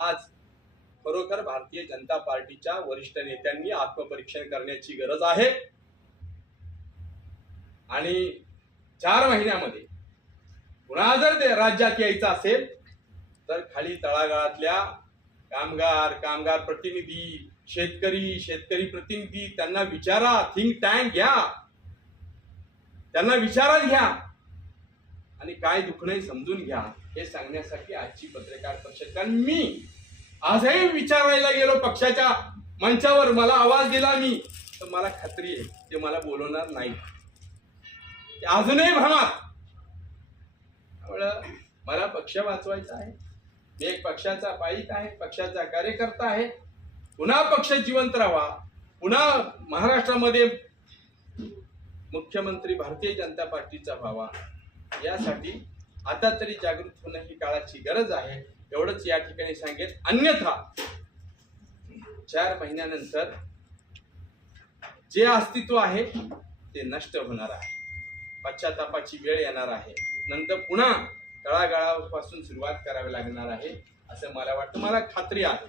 आज खरोखर भारतीय जनता पार्टीच्या वरिष्ठ नेत्यांनी आत्मपरीक्षण करण्याची गरज आहे. आणि चार महिन्यामध्ये पुन्हा जर ते राज्यात यायचं असेल तर खाली तळागाळातल्या कामगार कामगार प्रतिनिधी शेतकरी शेतकरी प्रतिनिधी त्यांना विचारा थिंक टँक घ्या. त्यांना विचारात घ्या. आणि काय दुखणं समजून घ्या हे सांगण्यासाठी आजची पत्रकार परिषद. कारण मी आजही विचारायला गेलो पक्षाच्या मंचावर मला आवाज दिला मी. तर मला खात्री आहे ते मला बोलवणार नाही अजूनही भ्रमात त्यामुळं मला पक्ष वाचवायचा आहे. मी एक पक्षाचा पाईक आहे पक्षाचा कार्यकर्ता आहे. पुन्हा पक्ष जिवंत राहावा पुन्हा महाराष्ट्रामध्ये मुख्यमंत्री भारतीय जनता पार्टीचा व्हावा. यासाठी आता तरी जागृत होणं ही काळाची गरज आहे. एवढंच या ठिकाणी सांगेल अन्यथा चार महिन्यानंतर जे अस्तित्व आहे ते नष्ट होणार आहे. पश्चातापाची वेळ येणार आहे. नंतर पुन्हा तळागाळापासून सुरुवात करावी लागणार आहे असं मला वाटतं. मला खात्री आहे.